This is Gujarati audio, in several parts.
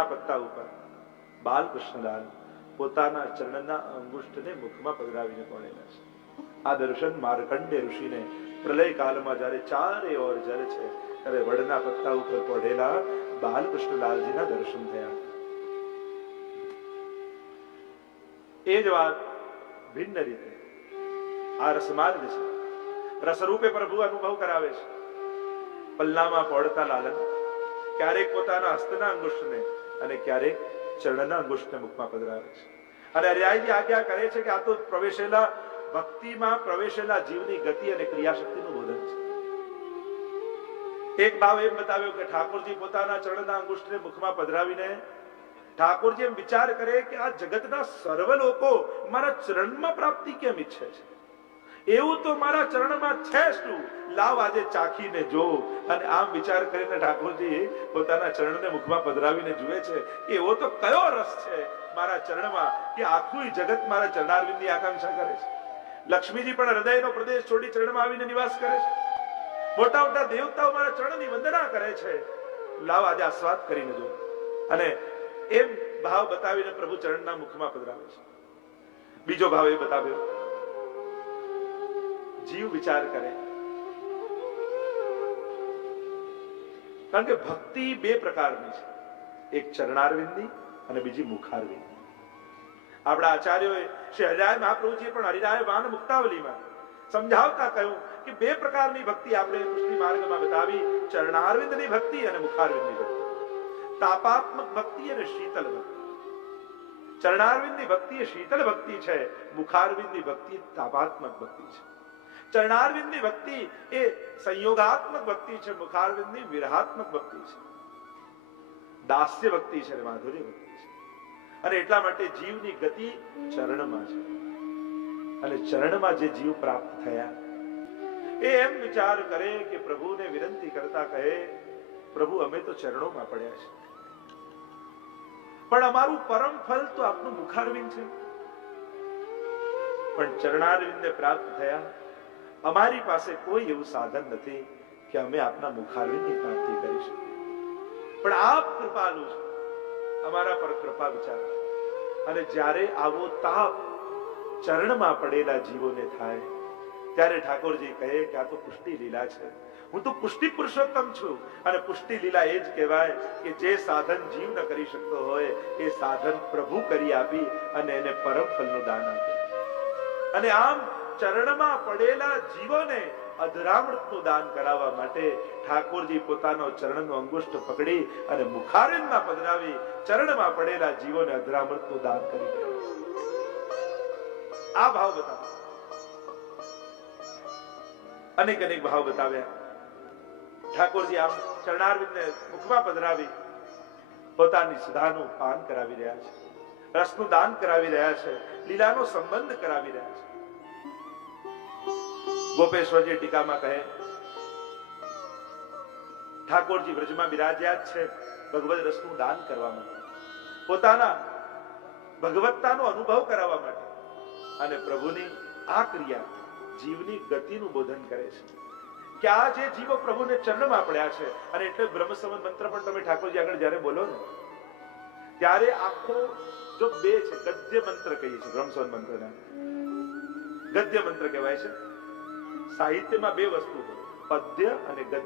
વડના પત્તા ઉપર બાલકૃષ્ણલાલ પોતાના ચરણના અંગુષ્ઠને મુખમાં પધરાવીને પડેલા છે. આ દર્શન માર્કંડેય ઋષિને પ્રલય કાળમાં જ્યારે ચારે ઓર જળ છે ત્યારે વડના પત્તા ઉપર પડેલા બાલકૃષ્ણલાલજીના દર્શન થયા. એ જ વાત ભિન્ન રીતે આ રસમાર્ગ છે. રસરૂપે પ્રભુ અનુભવ કરાવે છે. પલ્લામાં પડતા લાલન ક્યારેક પોતાના હસ્તના અંગુષ્ઠને અને ક્યારેક ચરણના અંગુષ્ઠને મુખમાં પધરાવે છે. અને હરિયાઈજી આજ્ઞા કરે છે કે આ તો પ્રવેશેલા ભક્તિમાં પ્રવેશેલા જીવની ગતિ અને ક્રિયાશક્તિનું બોધન છે. એક ભાવ એમ બતાવ્યો કે ઠાકોરજી પોતાના ચરણના અંગુષ્ઠને મુખમાં પધરાવીને ઠાકોરજી એમ વિચાર કરે કે આ જગતના સર્વ લોકો મારા ચરણમાં પ્રાપ્તિ કેમ ઈચ્છે છે? એવું તો મારા ચરણમાં છે શું? લાવ આજે ચાખીને જો. અને આમ વિચાર કરીને ઠાકોરજી પોતાના ચરણને મુખમાં પધરાવીને જુએ છે એવો તો કયો રસ છે મારા ચરણમાં કે આખું જગત મારા ચરણારવિંદની આકાંક્ષા કરે છે. લક્ષ્મીજી પણ હૃદયનો પ્રદેશ છોડી ચરણમાં આવીને નિવાસ કરે છે. મોટા મોટા દેવતાઓ મારા ચરણની વંદના કરે છે. લાવ આજે આસ્વાદ કરીને જો. અને એમ ભાવ બતાવીને પ્રભુ ચરણના મુખમાં પધરાવે છે. બીજો ભાવ એ બતાવ્યો, જીવ વિચાર કરે, કારણ કે ભક્તિ બે પ્રકારની છે, એક ચરણારવિંદી અને બીજી મુખારવિંદી. આપણા આચાર્યોએ શ્રી હરિરાય મહાપ્રભુજીએ પણ હરિરાય વાન મુક્તાવલીમાં સમજાવતા કહ્યું કે બે પ્રકારની ભક્તિ આપણે પુષ્ટિ માર્ગમાં બતાવી, ચરણારવિંદની ભક્તિ અને મુખારવિંદની ભક્તિ. તાપાત્મક ભક્તિ અને શીતલ ભક્તિ. ચરણારવિંદની ભક્તિ એ શીતલ ભક્તિ છે, મુખારવિંદની ભક્તિ તાપાત્મક ભક્તિ છે. ચરણારવિંદની ભક્તિ એ સંયોગાત્મક ભક્તિ છે, મુખારવિંદની વિરહાત્મક ભક્તિ છે, દાસ્ય ભક્તિ છે, માધુર્ય ભક્તિ છે. અને એટલા માટે જીવની ગતિ ચરણમાં છે. અને ચરણમાં જે જીવ પ્રાપ્ત થયા એ એમ વિચાર કરે કે પ્રભુને વિનંતી કરતા કહે, પ્રભુ અમે તો ચરણોમાં પડ્યા છે, પણ અમારું પરમ ફલ તો આપનું મુખારવિંદ છે. પણ ચરણારવિંદને પ્રાપ્ત થયા, અમારી પાસે કોઈ એવું સાધન નથી કે અમે આપના મુખારવિંદની પ્રાપ્તિ કરી શકીએ. પણ આપ કૃપાલુ છો, અમારા પર કૃપા વિચાર. અને જ્યારે આવો તાપ ચરણમાં પડેલા જીવોને થાય ત્યારે ઠાકોરજી કહે કે આ તો પુષ્ટિ લીલા છે. હું તો પુષ્ટિ પુરુષોત્તમ છું. અને પુષ્ટિ લીલા એ જ કહેવાય કે જે સાધન જીવ ન કરી શકતો હોય એ સાધન પ્રભુ કરી આપી અને એને પરમ ફલનું દાન આપે. અને આમ ચરણમાં પડેલા જીવોને અધરામૃતનું દાન કરાવવા માટે ઠાકોરજી પોતાનો ચરણનો અંગુષ્ઠ પકડી અને મુખારવિંદમાં પધરાવી ચરણમાં પડેલા જીવોને અધરામૃતનું દાન કરી દે. આ ભાવ બતાવે. અનેક અનેક ભાવ બતાવ્યા. ઠાકોરજી આમ ચરણારવિંદને મુખમાં પધરાવી પોતાની સુધાનું પાન કરાવી રહ્યા છે, રસનું દાન કરાવી રહ્યા છે, લીલાનો સંબંધ કરાવી રહ્યા છે. ગોપેશ્વરજી ટીકામાં કહે, ઠાકોરજી વ્રજમાં બિરાજ્યા છે ભગવદ રસનું દાન કરવા માટે, પોતાના ભગવત્તાનો અનુભવ કરાવવા માટે. અને પ્રભુની આ ક્રિયા જીવની ગતિનું બોધન કરે છે કે આ જે જીવો પ્રભુને ચરણમાં પડ્યા છે. અને એટલે બ્રહ્મ સંબંધ મંત્ર પણ તમે ઠાકોરજી આગળ જયારે બોલો ને ત્યારે આખો જો બે છે, ગદ્ય મંત્ર કહીએ છીએ, બ્રહ્મ સંબંધ મંત્રના ગદ્ય મંત્ર કહેવાય છે. સાહિત્યમાં બે વસ્તુ હોય, પદ્ય અને ગદ્ય.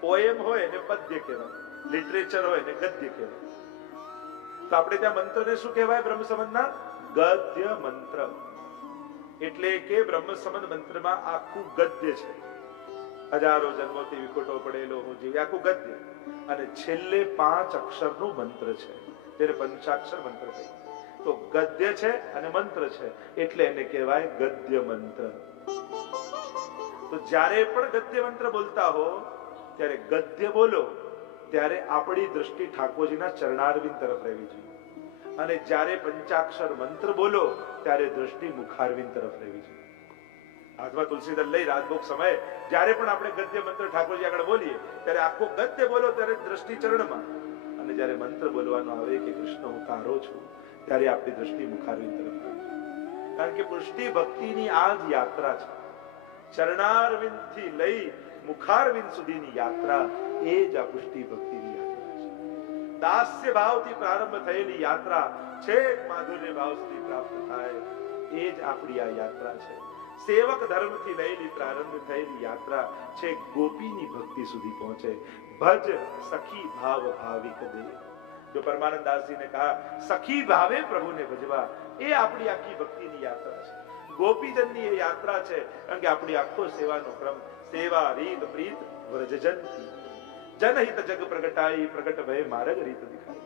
પોએમ હોય ને પદ્ય કહેવાય, લિટરેચર હોય ને ગદ્ય કહેવાય. તો આપણે ત્યાં મંત્રને શું કહેવાય? બ્રહ્મ સંબંધના ગદ્ય મંત્ર. એટલે કે બ્રહ્મ સંબંધ મંત્રમાં આખું ગદ્ય છે. હજારો જન્મોથી વિકુટો પડેલો હું જીવ, આખું ગદ્ય. અને છેલ્લે 5 અક્ષરનું મંત્ર છે, જેને પંચાક્ષર મંત્ર કહીએ. તો ગદ્ય છે અને મંત્ર છે એટલે એને કહેવાય ગદ્ય મંત્ર. તો જ્યારે પણ ગદ્ય મંત્ર બોલતા હો ત્યારે ગદ્ય બોલો ત્યારે આપણી દ્રષ્ટિ ઠાકોરજીના ચરણારવિંદ તરફ રહેવી જોઈએ. અને જ્યારે પંચાક્ષર મંત્ર બોલો ત્યારે દ્રષ્ટિ મુખારવિંદ તરફ રહેવી જોઈએ. હાથમાં તુલસીદળ લઈ રાજભોગ સમયે જ્યારે પણ આપણે ગદ્ય મંત્ર ઠાકોરજી આગળ બોલીએ ત્યારે આખો ગદ્ય બોલો ત્યારે દ્રષ્ટિ ચરણમાં, અને જ્યારે મંત્ર બોલવાનો આવે કે કૃષ્ણ હું તારો છું ત્યારે આપણી દ્રષ્ટિ મુખારવિંદ તરફ રહેવી જોઈએ. કારણ કે પુષ્ટિ ભક્તિની આ જ યાત્રા છે. ચરણારવિંદ થી લઈ મુખારવિંદ સુધીની યાત્રા એ જ આ પુષ્ટિ ભક્તિની યાત્રા છે. દાસ્ય ભાવથી પ્રારંભ થયેલી યાત્રા છેક માધુર્ય ભાવ સુધી પ્રાપ્ત થાય, એ જ આપણી આ યાત્રા છે. સેવક ધર્મથી લઈને પ્રારંભ થયેલી યાત્રા છેક ગોપીની ભક્તિ સુધી પહોંચે. ભજ સખી ભાવ ભાવિક દે. જો પરમાનંદ દાસજીને કહા સખી ભાવે પ્રભુને ભજવા, એ આપણી આખી ભક્તિની યાત્રા છે. ગોપીજનની એ યાત્રા છે. કારણ કે આપણી આખો સેવાનો ક્રમ સેવા રીત પ્રીત વ્રજજનથી જનહિત જગ પ્રગટાઈ પ્રગટ ભય માર્ગ રીત દિખાઈ.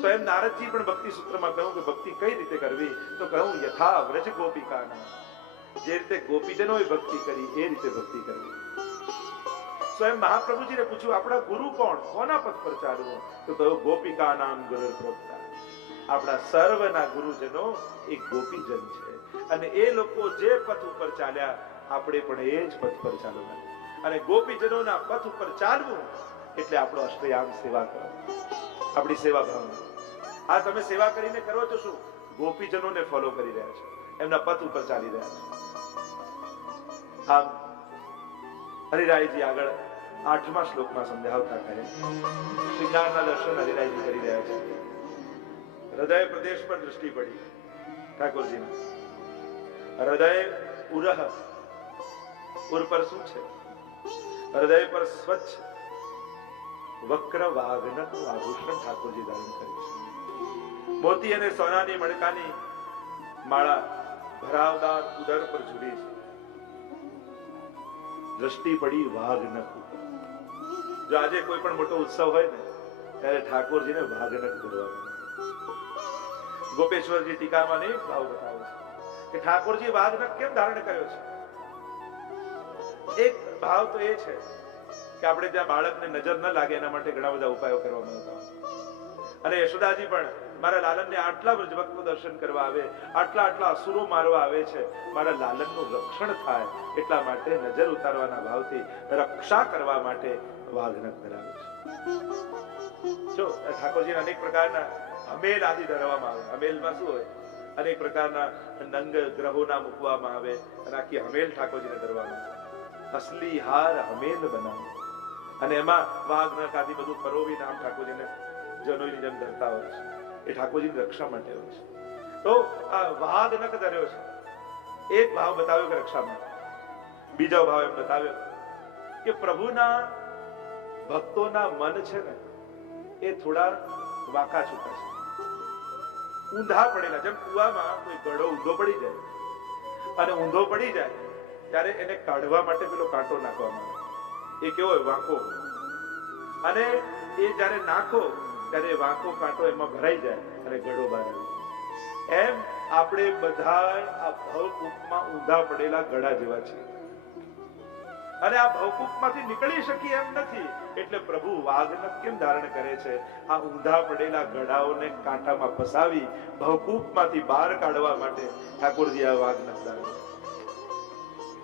સ્વયં નારદજી પણ ભક્તિ સૂત્રમાં કહ્યું કે ભક્તિ કઈ રીતે કરવી, તો કહ્યું યથા વ્રજ ગોપિકાના. જે રીતે ગોપીજનોએ ભક્તિ કરી એ રીતે ભક્તિ કરવી. સ્વયં મહાપ્રભુજીને પૂછ્યું આપણા ગુરુ કોણ, કોના પથ પર ચાલવું, તો કહ્યું ગોપિકા નામ ગુરુ પ્રોક્તા. આપણા સર્વના ગુરુજનો એક ગોપીજન છે, અને એ લોકો જે પથ ઉપર ચાલ્યા આપણે પણ એ જ પથ પર ચાલવું. અને ગોપીજનોના પથ ઉપર ચાલવું એટલે આપણો અષ્ટયામ સેવા કરો, આપણી સેવા ભાવના. આ તમે સેવા કરીને કરો છો શું? ગોપીજનોને ફોલો કરી રહ્યા છો, એમના પથ ઉપર ચાલી રહ્યા છો. આમ હરિરાયજી આગળ 8મા શ્લોકમાં સમજાવતા કહે શ્રીનાથના દર્શન હરિરાયજી કરી રહ્યા છે. હૃદય પ્રદેશ પર દૃષ્ટિ પડી ઠાકોરજીના. હૃદય ઉરહ, ઉર પર શું છે? હૃદય પર સ્વચ્છ વક્ર વાઘનકનું આભૂષણ ઠાકોરજી ધારણ કર્યું છે. મોતી અને સોનાની મણકાની માળા ભરાવદાર ઉદર પર ઝૂલી છે. દ્રષ્ટિ પડી વાઘનક ઉપર. જો આજે કોઈ પણ મોટો ઉત્સવ હોય ને ત્યારે ઠાકોરજીને વાઘનક ધરવામાં. ગોપેશ્વરજી ટીકામાં ને ભાવ બતાવે છે કે ઠાકોરજી વાઘનક કેમ ધારણ કર્યો છે. એક ભાવ તો એ છે કે આપણે ત્યાં બાળકને નજર ન લાગે એના માટે ઘણા બધા ઉપાયો કરવામાં આવતા. અને યશોદાજી પણ મારા લાલનને આટલા વ્રજભક્તો દર્શન કરવા આવે, આટલા અસુરો મારવા આવે છે, મારા લાલનનું રક્ષણ થાય એટલા માટે નજર ઉતારવાના ભાવથી રક્ષા કરવા માટે વાઘનક ધરાવે છે. જો ઠાકોરજી અનેક પ્રકારના હમેલ આદિ ધરવામાં આવે. હમેલમાં શું હોય? અનેક પ્રકારના નંગ ગ્રહોના મૂકવામાં આવે અને આખી હમેલ ઠાકોરજીને ધરવામાં આવે. અસલી હાર હમેલ બનાવે અને એમાં વાઘનક આદિ બધું પરોવીને આમ ઠાકોરજીને જનોઈની જેમ ધરતા હોય છે. એ ઠાકોરજીની રક્ષા માટે હોય છે. તો આ વાઘનક ધર્યો છે. એક ભાવ બતાવ્યો કે રક્ષા માટે. બીજો ભાવ એમ બતાવ્યો કે પ્રભુના ભક્તોના મન છે ને એ થોડા વાંકા છૂટા છે, ઊંધા પડેલા. જેમ કુવામાં કોઈ ગળો ઊંધો પડી જાય અને ઊંધો પડી જાય ત્યારે એને કાઢવા માટે પેલો કાંટો નાખવામાં આવે. એ કેવો હોય? વાંકો. અને એ જ્યારે નાખો ત્યારે વાંકો કાંટો એમાં ભરાઈ જાય અને ગળો બહાર આવે. એમ આપણે બધા આ ભવકૂપમાં ઊંધા પડેલા ગળા જેવા છીએ અને આ ભવકૂપમાંથી નીકળી શકીએ એમ નથી. એટલે પ્રભુ વાઘનક કેમ ધારણ કરે છે? આ ઊંધા પડેલા ગળાઓને કાંટામાં ફસાવી ભવકૂપમાંથી બહાર કાઢવા માટે ઠાકોરજી આ વાઘનક ધારણ કરે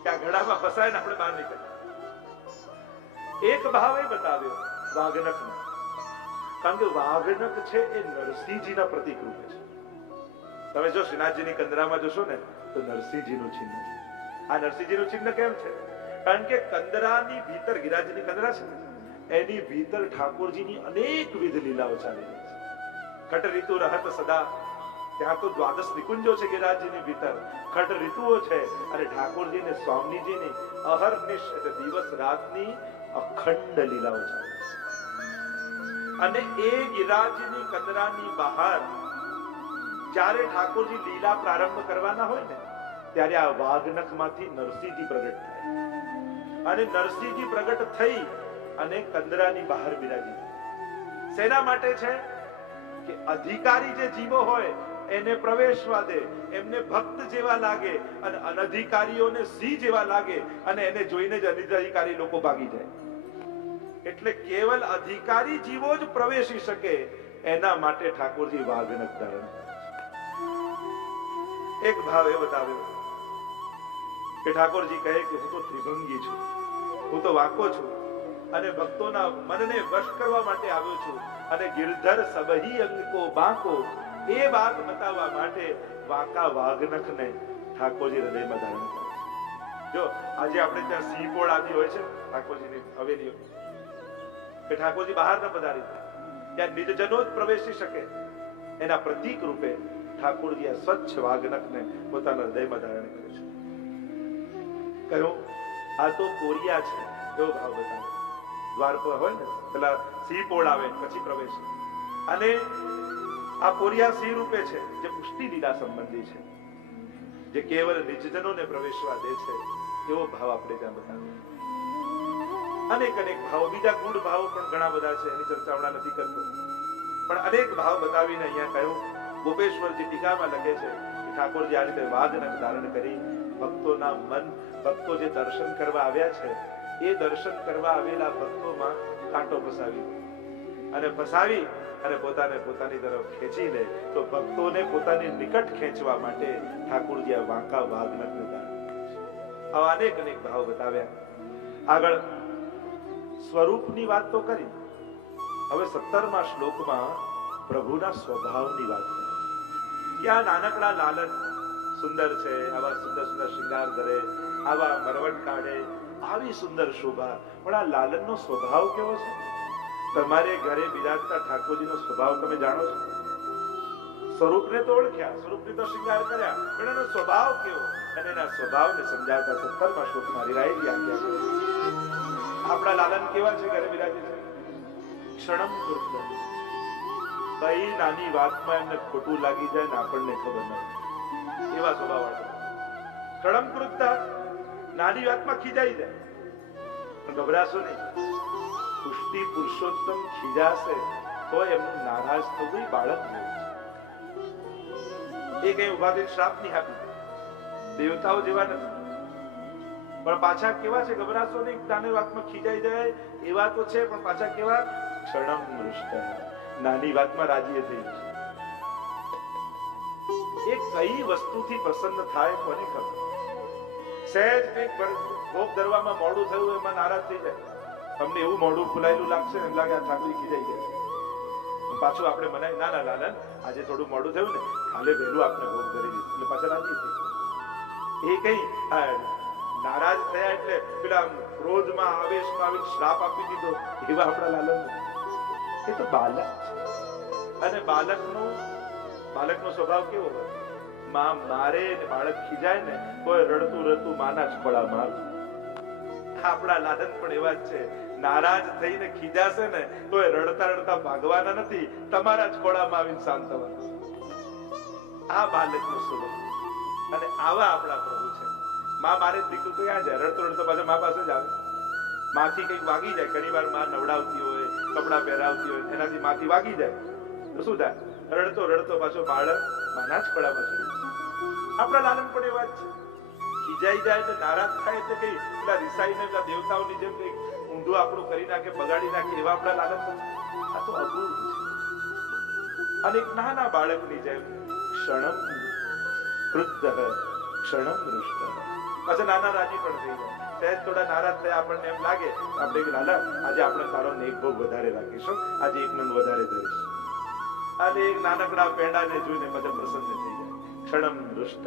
કે આ ગળામાં ફસાય ને આપણે બહાર નીકળીએ. એક ભાવ એ બતાવ્યો વાઘનકનો. કારણ કે વાઘનક છે એ નરસિંહજીના પ્રતીક રૂપે છે. તમે જો શ્રીનાથજીની કંદરામાં જોશો ને તો નરસિંહજીનું ચિહ્ન છે. આ નરસિંહજીનું ચિહ્ન કેમ છે? કારણ કે કંદરાની ભીતર, ગિરાજીની કંદરા છે એની ભીતર ઠાકોરજીની અનેકવિધ લીલાઓ ચાલી રહી છે. ખટ ઋતુ રહત સદા, ત્યાં તો દ્વાદશ નિકુંજો છે ગિરાજીની ભીતર, ખટ ઋતુઓ છે અને ઠાકોરજી ને સ્વામીજીની અહર્નિશ એટલે દિવસ રાતની અખંડ લીલાઓ ચાલે. અને એ ગિરાજીની કંદરાની બહાર જ્યારે ઠાકોરજી લીલા પ્રારંભ કરવાના હોય ને ત્યારે આ વાઘનખમાંથી નરસિંહજી પ્રગટ થાય અને નરસિંહજી પ્રગટ થઈ અને કંદરાની બહાર બિરાજી. શેના માટે છે? કે અધિકારી જે જીવો હોય એને પ્રવેશવા દે, એમને ભક્ત જેવા લાગે અને અનધિકારીઓને સિંહ જેવા લાગે અને એને જોઈને જ અનધિકારી લોકો ભાગી જાય. એટલે કેવલ અધિકારી જીવો જ પ્રવેશી શકે એના માટે ઠાકોરજી વાઘનખ ધારણ કરે છે. એક ભાવ એ બતાવ્યો કે ઠાકોરજી કહે કે હું તો ત્રિભંગી છું, હું તો વાંકો છું અને ભક્તોના મનને વશ કરવા માટે આવ્યો છું અને ગિરધર સબહી અંગ કો બાંકો, એ વાત બતાવવા માટે વાંકા વાઘનખને ઠાકોરજી હૃદયમાં ધારણ કરે છે. જો આજે આપણે ત્યાં સિંહપોળ આદિ હોય છે ઠાકોરજીની હવેલીઓ કે ઠાકોરજી બહાર ન પધારી, ત્યાં નિજજનો જ પ્રવેશી શકે, એના પ્રતીક રૂપે ઠાકોરજી આ સ્વચ્છ વાઘનખને પોતાના હૃદયમાં ધારણ કરે છે. કહ્યું આ તો કોરિયા છે એવો ભાવ બતાવે. દ્વાર પર હોય ને પેલા સિંહ પોળાવે પછી પ્રવેશ, અને આ કોરિયા સિંહ રૂપે છે જે પુષ્ટિ લીલા સંબંધી છે, જે કેવળ નિજજનોને પ્રવેશવા દે છે, એવો ભાવ આપણે ત્યાં બતાવ્યો. અનેક અનેક ભાવો, બીજા ગુણ ભાવો પણ ઘણા બધા છે, એની ચર્ચા હમણાં નથી કરતો, પણ અનેક ભાવ બતાવીને અહીંયા કહ્યું. ગોપેશ્વરજી ટીકામાં લખે છે કે ઠાકોરજી આ રીતે વાઘનખ ધારણ કરી ભક્તોના મન, ભક્તો જે દર્શન કરવા આવ્યા છે એ દર્શન કરવા આવેલા ભક્તોમાં કાંટો ફસાવી અને પોતાને પોતાની તરફ ખેંચી લે, તો ભક્તોને પોતાની નિકટ ખેંચવા માટે ઠાકોરજી આ વાંકા વાઘનખને ધારણ કરે છે. આવા અનેક અનેક ભાવ બતાવ્યા. આગળ સ્વરૂપની વાત તો કરી, હવે 17મા શ્લોકમાં પ્રભુના સ્વભાવની વાત કરી. ત્યાં નાનકડા લાલન સુંદર છે, આવા સુંદર સુંદર શૃંગાર કરે, આવા મરવટ કાઢે, આવી સુંદર શોભા, પણ આ લાલનનો સ્વભાવ કેવો છે? તમારે ઘરે બિરાજતા ઠાકોરજીનો સ્વભાવ તમે જાણો છો? સ્વરૂપને તો ઓળખ્યા, સ્વરૂપને તો શૃંગાર કર્યા, પણ એનો સ્વભાવ કેવો? અને એના સ્વભાવને સમજાવતા 17મા શ્લોકમાં હરિરાયજી આજ્ઞા કરે. આપણા લાલન કેવા છે ઘરે બિરાજે છે? ક્ષણમ કૃત, કઈ નાની વાતમાં એમને ખોટું લાગી જાય ને આપણને ખબર ન પડે એવા સ્વભાવ વાળા. ક્ષણમ કૃત, નાની વાતમાં ખીજાઈ જાય, પણ ગભરાશો નહીં. પુષ્ટિ પુરુષોત્તમ ખીજાશે તો એમનું નારાજ થવું બાળક જેવું છે. એ કઈ ઉભા થઈને શ્રાપ નહીં આપી, દેવતાઓ જેવા નથી, પણ પાછા કેવા છે? ગભરાશો નહીં, નાની વાતમાં ખીજાઈ જાય એવા તો છે, પણ પાછા કેવા? ક્ષણમ મૃષ્ટ, નાની વાતમાં રાજી થઈ છે. એ કઈ વસ્તુથી પ્રસન્ન થાય કોને ખબર? સહેજ કંઈક ભોગ ધરવામાં મોડું થયું એમાં નારાજ થઈ જાય. તમને એવું મોઢું ફુલાયેલું લાગશે ને, એમ લાગે આ ઠાકોર ખીજાઈ ગયા છે. પાછું આપણે મનાય, ના ના લાલન આજે થોડું મોડું થયું ને, કાલે વહેલું આપણે ભોગ ધરી દીધું, એટલે પાછા રાજી થઈ ગયા. એ કઈ નારાજ થયા એટલે પેલા ક્રોધમાં આવેશમાં આવી શ્રાપ આપી દીધો એવા આપણા લાલન. એ તો બાલક છે, અને બાલકનો સ્વભાવ કેવો હોય? માં મારે ને બાળક ખીજાય ને કોઈ રડતું રડતું માના જ ખોળા માર. આપણા લાલન પણ એવા જ છે, નારાજ થઈને ખીજાશે ને તો રડતા રડતા ભાગવાના નથી, તમારા જ ખોળામાં આવીને શાંત થવાના. આ બાલકનો સ્વભાવ, અને આવા આપણા પ્રભુ છે. માં મારે દીકરું તો ક્યાં જાય? રડતો રડતો પાછો મા પાસે જ આવે. માથી કંઈક વાગી જાય, ઘણી વાર માં નવડાવતી હોય, કપડા પહેરાવતી હોય, એનાથી માથી વાગી જાય તો શું થાય? રડતો રડતો પાછો બાળક માના જ ખોળામાં ચડી. આપણા લાલન પણ એવા જ છે, ખીજાઈ જાય તો નારાજ થાય એટલે કઈ પેલા રિસાઈને પેલા દેવતાઓની જેમ કઈ ઊંધું આપણું કરી નાખે, બગાડી નાખે, એવા આપણા લાલન નથી. આ તો અબૂર્વ છે. અને એક નાના બાળકની જેમ ક્ષણમ કૃત ક્ષણમ દૃષ્ટ. પાછા નાના રાજી પણ થઈ જાય. સહેજ થોડા નારાજ થયા આપણને એમ લાગે, આપણે કે લાલા આજે આપણે તારો એક ભોગ વધારે રાખીશું, આજે એક નંગ વધારે ધરીશ. અને એક નાનકડા પેંડાને જોઈને પછી પ્રસન્ન થઈ જાય. ક્ષણમ દૃષ્ટ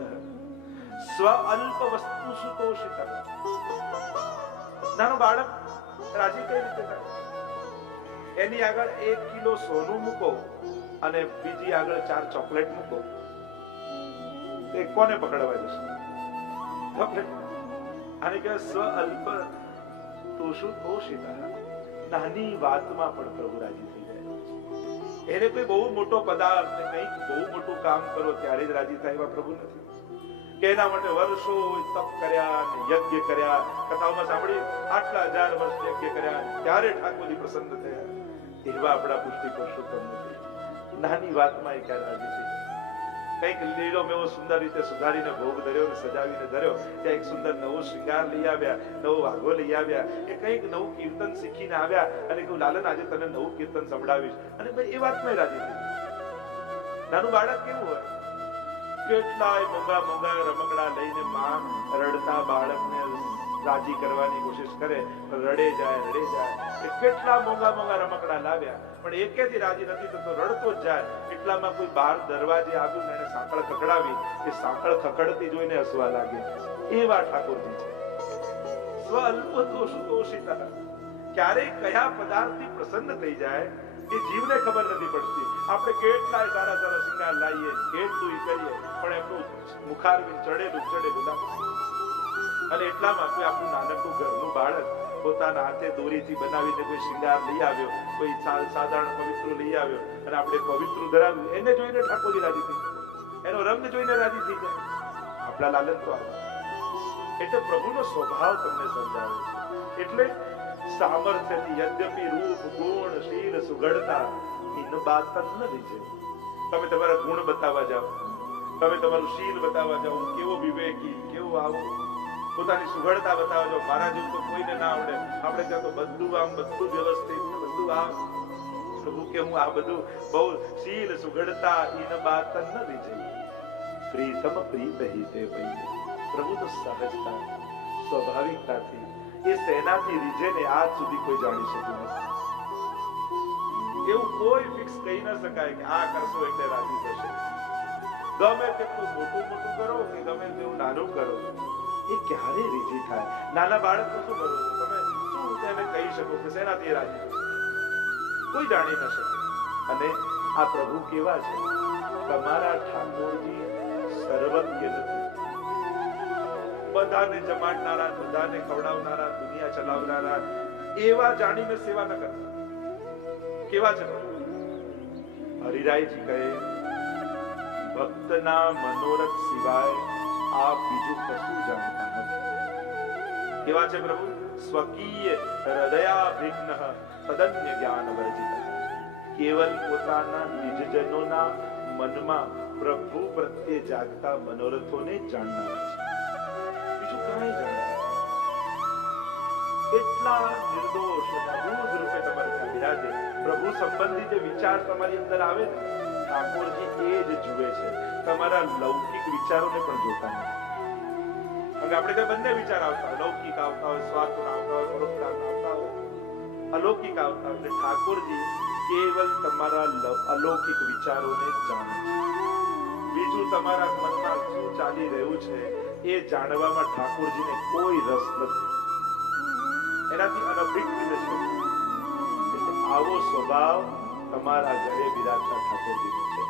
સ્વ અલ્પ વસ્તુ સુતોષિત. નાનો બાળક રાજી કઈ રીતે થાય? એની આગળ 1 કિલો સોનું મૂકો અને બીજી આગળ 4 ચોકલેટ મૂકો, એ કોને પકડવા જશે? ચોકલેટ. આને કહેવાય સ્વ અલ્પ સુતોષિત. નાની વાતમાં પણ પ્રભુ રાજી થઈ જાય. એને કોઈ બહુ મોટો પદાર્થ ને કંઈક બહુ મોટું કામ કરો ત્યારે જ રાજી થાય એવા પ્રભુ નથી. કે એના માટે વર્ષો તપ કર્યા ને યજ્ઞ કર્યા, કથાઓમાં સાંભળી આટલા 1000 વર્ષ યજ્ઞ કર્યા ત્યારે ઠાકોરજી પ્રસન્ન થયા. એવા આપણા પુષ્ટિ પુરુષોત્તમ નથી. નાની વાતમાં એ ક્યારે રાજી થઈ જાય? કંઈક લીલો મેવો સુંદર રીતે સુધારીને ભોગ ધર્યો ને સજાવીને ધર્યો, ત્યાં એક સુંદર નવો શૃંગાર લઈ આવ્યા, નવો વાઘો લઈ આવ્યા, એ કંઈક નવું કીર્તન શીખીને આવ્યા અને કહ્યું લાલન આજે તને નવું કીર્તન સંભળાવીશ, અને ભાઈ એ વાતમાં રાજી થઈ. નાનું બાળક કેવું હોય? કેટલાય મોંઘા મોંઘા રમકડા લઈને માં રડતા બાળકને રાજી કરવાની કોશિશ કરે, રડે જાય. કેટલા મોંઘા મોંઘા રમકડા લાવ્યા પણ એકેથી રાજી નથી થતો, રડતો જ જાય. એટલામાં કોઈ બહાર દરવાજે આવ્યું ને એને સાંકળ ખકડાવી, એ સાંકળ ખકડતી જોઈને હસવા લાગે. એવા ઠાકોરજી છે. સ્વ અલ્પ દોષિત. ક્યારેય કયા પદાર્થથી પ્રસન્ન થઈ જાય એ જીવને ખબર નથી પડતી. આપણે કેટલાય સારા સારા શિંગાર લાવીએ, કેટલું કરીએ, પણ એમનું મુખારવિંદ ચડેલું લાગે. અને એટલામાં કોઈ આપણું નાનકડું ઘરનું બાળક પોતાના હાથે દોરીથી બનાવીને કોઈ શિંગાર લઈ આવ્યો, કોઈ સાધારણ પવિત્ર લઈ આવ્યો, અને આપણે પવિત્ર ધરાવ્યું, એને જોઈને ઠાકોરજી રાજી થઈ જાય, એનો રંગ જોઈને રાજી થઈ જાય. આપણા લાલન તો આવે. એટલે પ્રભુનો સ્વભાવ તમને સમજાવે છે. એટલે સામર્થ્યથી યદ્યપિ રૂપ ગુણ શીલ સુગડતા ઇન બાતન ન દીજે. તમે તમારા ગુણ બતાવવા જાઓ, તમે તમારું શીલ બતાવવા જાઓ, કેવો વિવેકી, કેવો આવો, પોતાની સુગડતા બતાવવા જાઓ. મારા જેવું તો કોઈને ના આવડે, આપણે ત્યાં તો બધું આમ, બધું વ્યવસ્થિત, બધું આમ. પ્રભુ કે હું આ બધું બહુ શીલ સુગડતા ઇન બાતન ન દીજે. પ્રીતમ પ્રીત હિતે ભઈ. પ્રભુ તો સહજતા, સ્વાભાવિકતાથી એ સેનાથી રીજેને આજ સુધી કોઈ જાણી શક્યું નથી. એવું કોઈ ફિક્સ કહી ન શકાય કે આ કરશો એટલે રાજી થશે. ગમે તેટલું મોટું કરો કે ગમે તેવું નાનું કરો, એ ક્યારે રીજી થાય? નાના બાળકનું શું કરો છો તમે? શું તેને કહી શકો કે શેનાથી રાજી થશે? કોઈ જાણી ન શકે. અને આ પ્રભુ કેવા છે? તમારા ઠાકોરજી સર્વજ્ઞ નથી. બધાને જમાડનારા, બધાને ખવડાવનારા, દુનિયા ચલાવનારા, એવા જાણીને સેવા ન કરતા. કેવા છે? હરિરાયજી કહે, ભક્તના મનોરથ સિવાય આપ બીજું કશું જાણતા નથી. કેવા છે પ્રભુ? સ્વકીય હૃદયાભિગ્ન તદન્ય જ્ઞાન વર્જિત. કેવલ પોતાના નિજજનોના મનમાં પ્રભુ પ્રત્યે જાગતા મનોરથોને જાણનારા છે. બીજું કાંઈ જાણતા. એટલા નિર્દોષ અને અબૂધ રૂપે તમારે ત્યાં બિરાજે. પ્રભુ સંબંધી જે વિચાર તમારી અંદર આવે ને, ઠાકોરજી એ જ જુએ છે, તમારા લૌકિક વિચારોને પણ જોતા નથી. અને આપણે ત્યાં બંને વિચાર આવતા હોય, લૌકિક આવતા હોય, સ્વાર્થના આવતા હોય, પરોપકારના આવતા હોય, અલૌકિક આવતા હોય. એટલે ઠાકોરજી કેવલ તમારા અલૌકિક વિચારોને જાણે છે. બીજું તમારા મનમાં શું ચાલી રહ્યું છે એ જાણવામાં ઠાકોરજીને કોઈ રસ નથી. એનાથી અનભિજ્ઞ છે. એટલે આવો સ્વભાવ તમારા ઘરે બિરાજતા ઠાકોરજીનો છે.